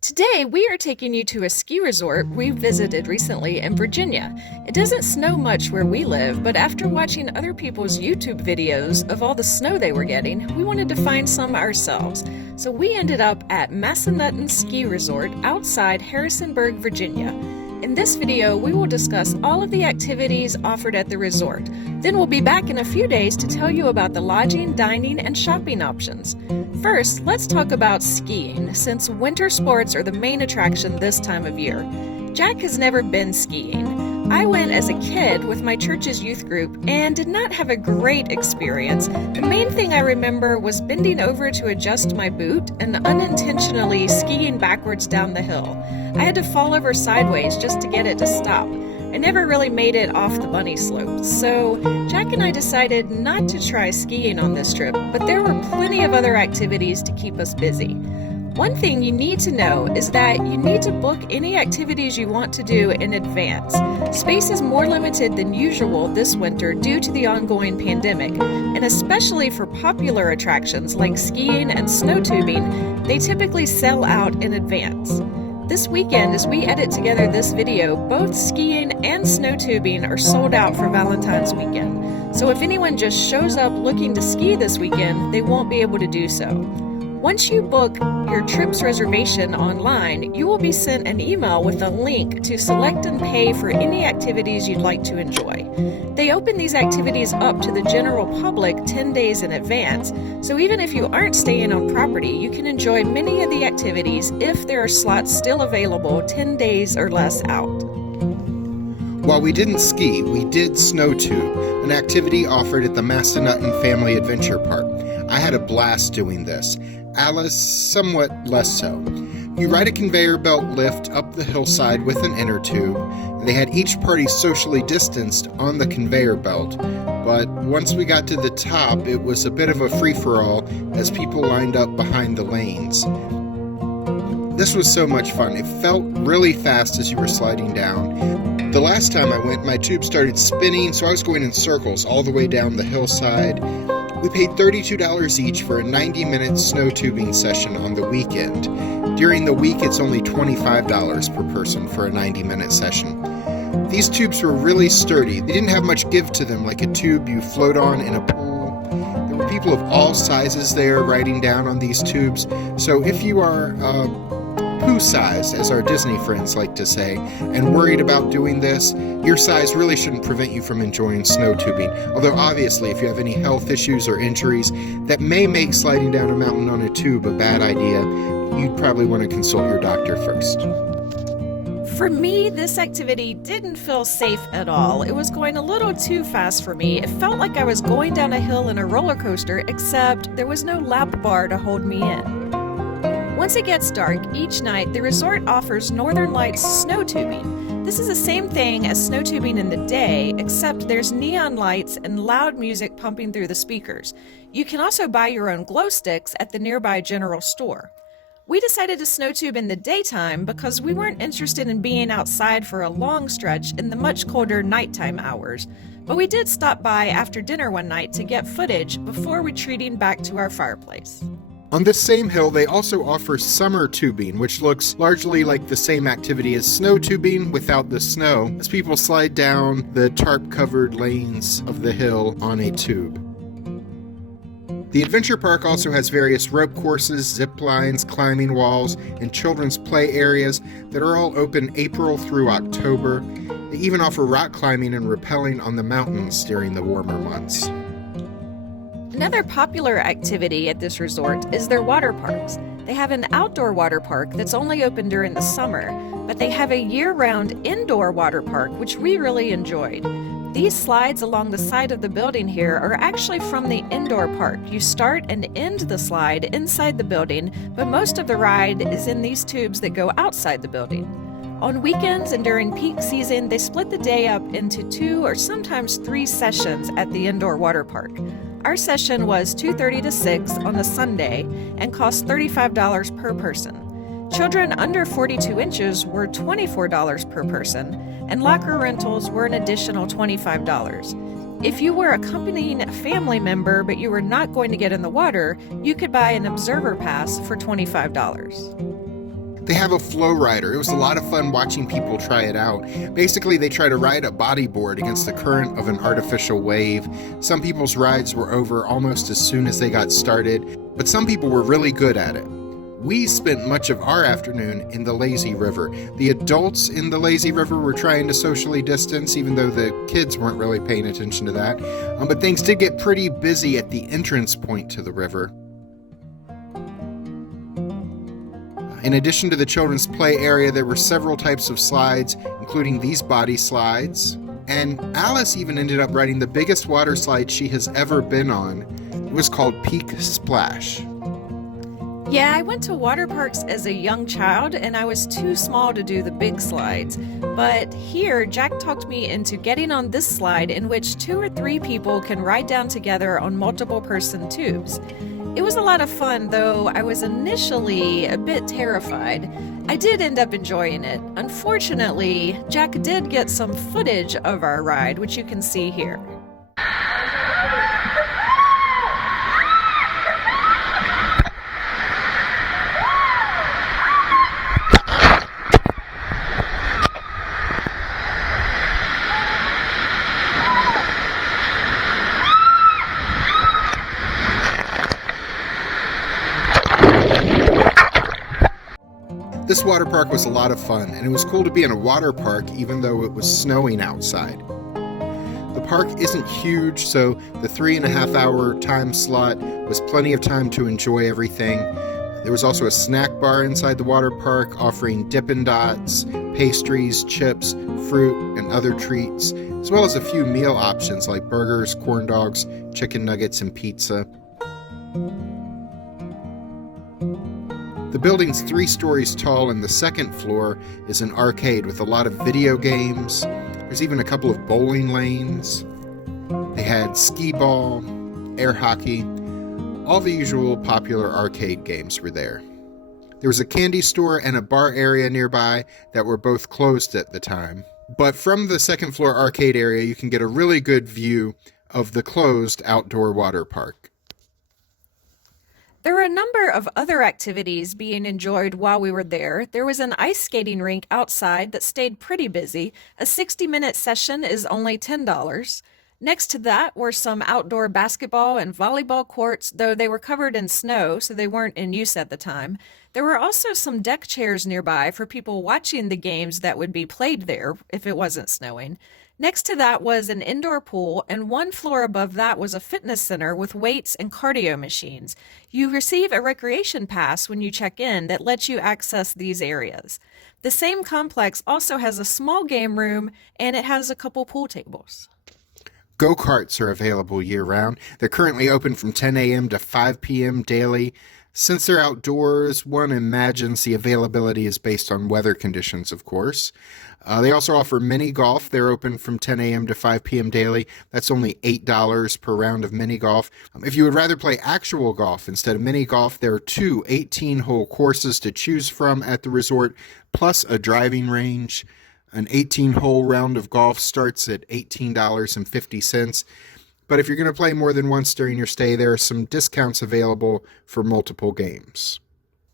Today, we are taking you to a ski resort we visited recently in Virginia. It doesn't snow much where we live, but after watching other people's YouTube videos of all the snow they were getting, we wanted to find some ourselves. So we ended up at Massanutten Ski Resort outside Harrisonburg, Virginia. In this video, we will discuss all of the activities offered at the resort. Then we'll be back in a few days to tell you about the lodging, dining, and shopping options. First, let's talk about skiing, since winter sports are the main attraction this time of year. Jack has never been skiing. I went as a kid with my church's youth group and did not have a great experience. The main thing I remember was bending over to adjust my boot and unintentionally skiing backwards down the hill. I had to fall over sideways just to get it to stop. I never really made it off the bunny slope, so Jack and I decided not to try skiing on this trip, but there were plenty of other activities to keep us busy. One thing you need to know is that you need to book any activities you want to do in advance. Space is more limited than usual this winter due to the ongoing pandemic, and especially for popular attractions like skiing and snow tubing, they typically sell out in advance. This weekend, as we edit together this video, both skiing and snow tubing are sold out for Valentine's weekend. So if anyone just shows up looking to ski this weekend, they won't be able to do so. Once you book your trip's reservation online, you will be sent an email with a link to select and pay for any activities you'd like to enjoy. They open these activities up to the general public 10 days in advance, so even if you aren't staying on property, you can enjoy many of the activities if there are slots still available 10 days or less out. While we didn't ski, we did snow tube, an activity offered at the Massanutten Family Adventure Park. I had a blast doing this. Alice, somewhat less so. You ride a conveyor belt lift up the hillside with an inner tube. They had each party socially distanced on the conveyor belt, but once we got to the top, it was a bit of a free-for-all as people lined up behind the lanes. This was so much fun. It felt really fast as you were sliding down. The last time I went, my tube started spinning, so I was going in circles all the way down the hillside. We paid $32 each for a 90-minute snow tubing session on the weekend. During the week, it's only $25 per person for a 90-minute session. These tubes were really sturdy. They didn't have much give to them like a tube you float on in a pool. There were people of all sizes there riding down on these tubes, so if you are poo size, as our Disney friends like to say, and worried about doing this, your size really shouldn't prevent you from enjoying snow tubing. Although obviously if you have any health issues or injuries that may make sliding down a mountain on a tube a bad idea, you'd probably want to consult your doctor first. For me, this activity didn't feel safe at all. It was going a little too fast for me. It felt like I was going down a hill in a roller coaster, except there was no lap bar to hold me in. Once it gets dark, each night the resort offers Northern Lights snow tubing. This is the same thing as snow tubing in the day, except there's neon lights and loud music pumping through the speakers. You can also buy your own glow sticks at the nearby general store. We decided to snow tube in the daytime because we weren't interested in being outside for a long stretch in the much colder nighttime hours, but we did stop by after dinner one night to get footage before retreating back to our fireplace. On this same hill, they also offer summer tubing, which looks largely like the same activity as snow tubing without the snow, as people slide down the tarp-covered lanes of the hill on a tube. The adventure park also has various rope courses, zip lines, climbing walls, and children's play areas that are all open April through October. They even offer rock climbing and rappelling on the mountains during the warmer months. Another popular activity at this resort is their water parks. They have an outdoor water park that's only open during the summer, but they have a year-round indoor water park, which we really enjoyed. These slides along the side of the building here are actually from the indoor park. You start and end the slide inside the building, but most of the ride is in these tubes that go outside the building. On weekends and during peak season, they split the day up into 2 or sometimes 3 sessions at the indoor water park. Our session was 2:30 to 6 on a Sunday and cost $35 per person. Children under 42 inches were $24 per person, and locker rentals were an additional $25. If you were accompanying a family member but you were not going to get in the water, you could buy an observer pass for $25. They have a flow rider. It was a lot of fun watching people try it out. Basically, they try to ride a bodyboard against the current of an artificial wave. Some people's rides were over almost as soon as they got started, but some people were really good at it. We spent much of our afternoon in the lazy river. The adults in the lazy river were trying to socially distance, even though the kids weren't really paying attention to that. But things did get pretty busy at the entrance point to the river. In addition to the children's play area, there were several types of slides, including these body slides. And Alice even ended up riding the biggest water slide she has ever been on. It was called Peak Splash. Yeah, I went to water parks as a young child and I was too small to do the big slides. But here, Jack talked me into getting on this slide in which 2 or 3 people can ride down together on multiple person tubes. It was a lot of fun, though I was initially a bit terrified. I did end up enjoying it. Unfortunately, Jack did get some footage of our ride, which you can see here. This water park was a lot of fun, and it was cool to be in a water park even though it was snowing outside. The park isn't huge, so the 3.5-hour time slot was plenty of time to enjoy everything. There was also a snack bar inside the water park offering Dippin' Dots, pastries, chips, fruit, and other treats, as well as a few meal options like burgers, corn dogs, chicken nuggets, and pizza. The building's 3 stories tall, and the second floor is an arcade with a lot of video games. There's even a couple of bowling lanes. They had skee ball, air hockey, all the usual popular arcade games were there. There was a candy store and a bar area nearby that were both closed at the time. But from the second floor arcade area, you can get a really good view of the closed outdoor water park. There were a number of other activities being enjoyed while we were there. There was an ice skating rink outside that stayed pretty busy. A 60-minute session is only $10. Next to that were some outdoor basketball and volleyball courts, though they were covered in snow, so they weren't in use at the time. There were also some deck chairs nearby for people watching the games that would be played there if it wasn't snowing. Next to that was an indoor pool, and 1 floor above that was a fitness center with weights and cardio machines. You receive a recreation pass when you check in that lets you access these areas. The same complex also has a small game room, and it has a couple pool tables. Go-karts are available year-round. They're currently open from 10 a.m. to 5 p.m. daily. Since they're outdoors, one imagines the availability is based on weather conditions, of course. They also offer mini golf. They're open from 10 a.m. to 5 p.m. daily. That's only $8 per round of mini golf. If you would rather play actual golf instead of mini golf, there are 2 18-hole courses to choose from at the resort, plus a driving range. An 18-hole round of golf starts at $18.50. But if you're going to play more than once during your stay, there are some discounts available for multiple games.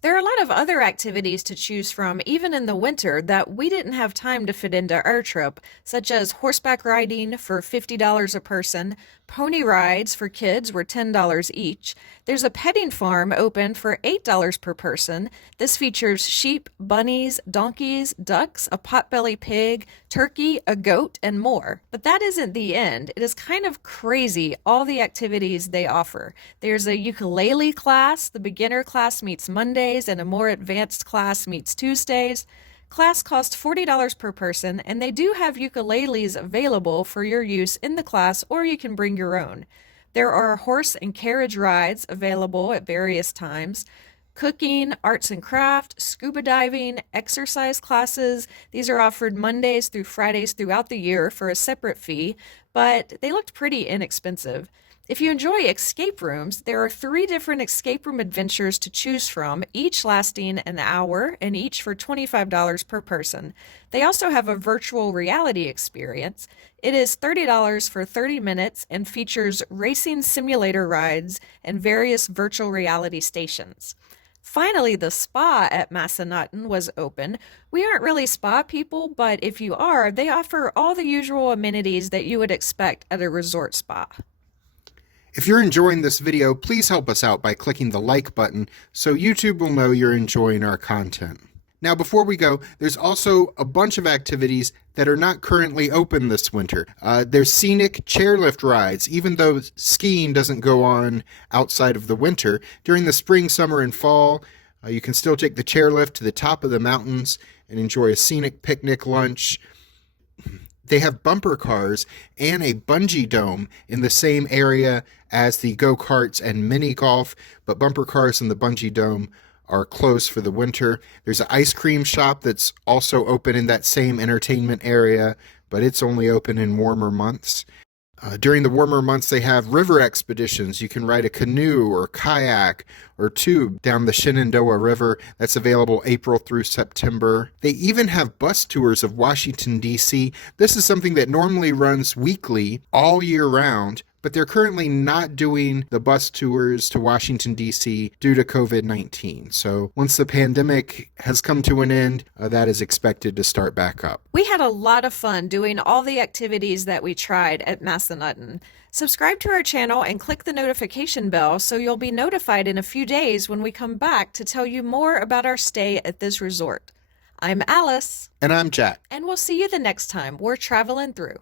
There are a lot of other activities to choose from, even in the winter, that we didn't have time to fit into our trip, such as horseback riding for $50 a person, pony rides for kids were $10 each. There's a petting farm open for $8 per person. This features sheep, bunnies, donkeys, ducks, a potbelly pig, turkey, a goat, and more. But that isn't the end. It is kind of crazy, all the activities they offer. There's a ukulele class. The beginner class meets Mondays, and a more advanced class meets Tuesdays. Class costs $40 per person, and they do have ukuleles available for your use in the class, or you can bring your own. There are horse and carriage rides available at various times. Cooking, arts and craft, scuba diving, exercise classes. These are offered Mondays through Fridays throughout the year for a separate fee, but they looked pretty inexpensive. If you enjoy escape rooms, there are 3 different escape room adventures to choose from, each lasting an hour and each for $25 per person. They also have a virtual reality experience. It is $30 for 30 minutes and features racing simulator rides and various virtual reality stations. Finally, the spa at Massanutten was open. We aren't really spa people, but if you are, they offer all the usual amenities that you would expect at a resort spa. If you're enjoying this video, please help us out by clicking the like button so YouTube will know you're enjoying our content. Now, before we go, there's also a bunch of activities that are not currently open this winter. There's scenic chairlift rides, even though skiing doesn't go on outside of the winter. During the spring, summer, and fall, you can still take the chairlift to the top of the mountains and enjoy a scenic picnic lunch. They have bumper cars and a bungee dome in the same area as the go-karts and mini golf, but bumper cars and the bungee dome are closed for the winter. There's an ice cream shop that's also open in that same entertainment area, but it's only open in warmer months. During the warmer months, they have river expeditions. You can ride a canoe or kayak or tube down the Shenandoah River. That's available April through September. They even have bus tours of Washington, D.C. This is something that normally runs weekly all year round, but they're currently not doing the bus tours to Washington, D.C. due to COVID-19. So once the pandemic has come to an end, that is expected to start back up. We had a lot of fun doing all the activities that we tried at Massanutten. Subscribe to our channel and click the notification bell so you'll be notified in a few days when we come back to tell you more about our stay at this resort. I'm Alice. And I'm Jack. And we'll see you the next time we're traveling through.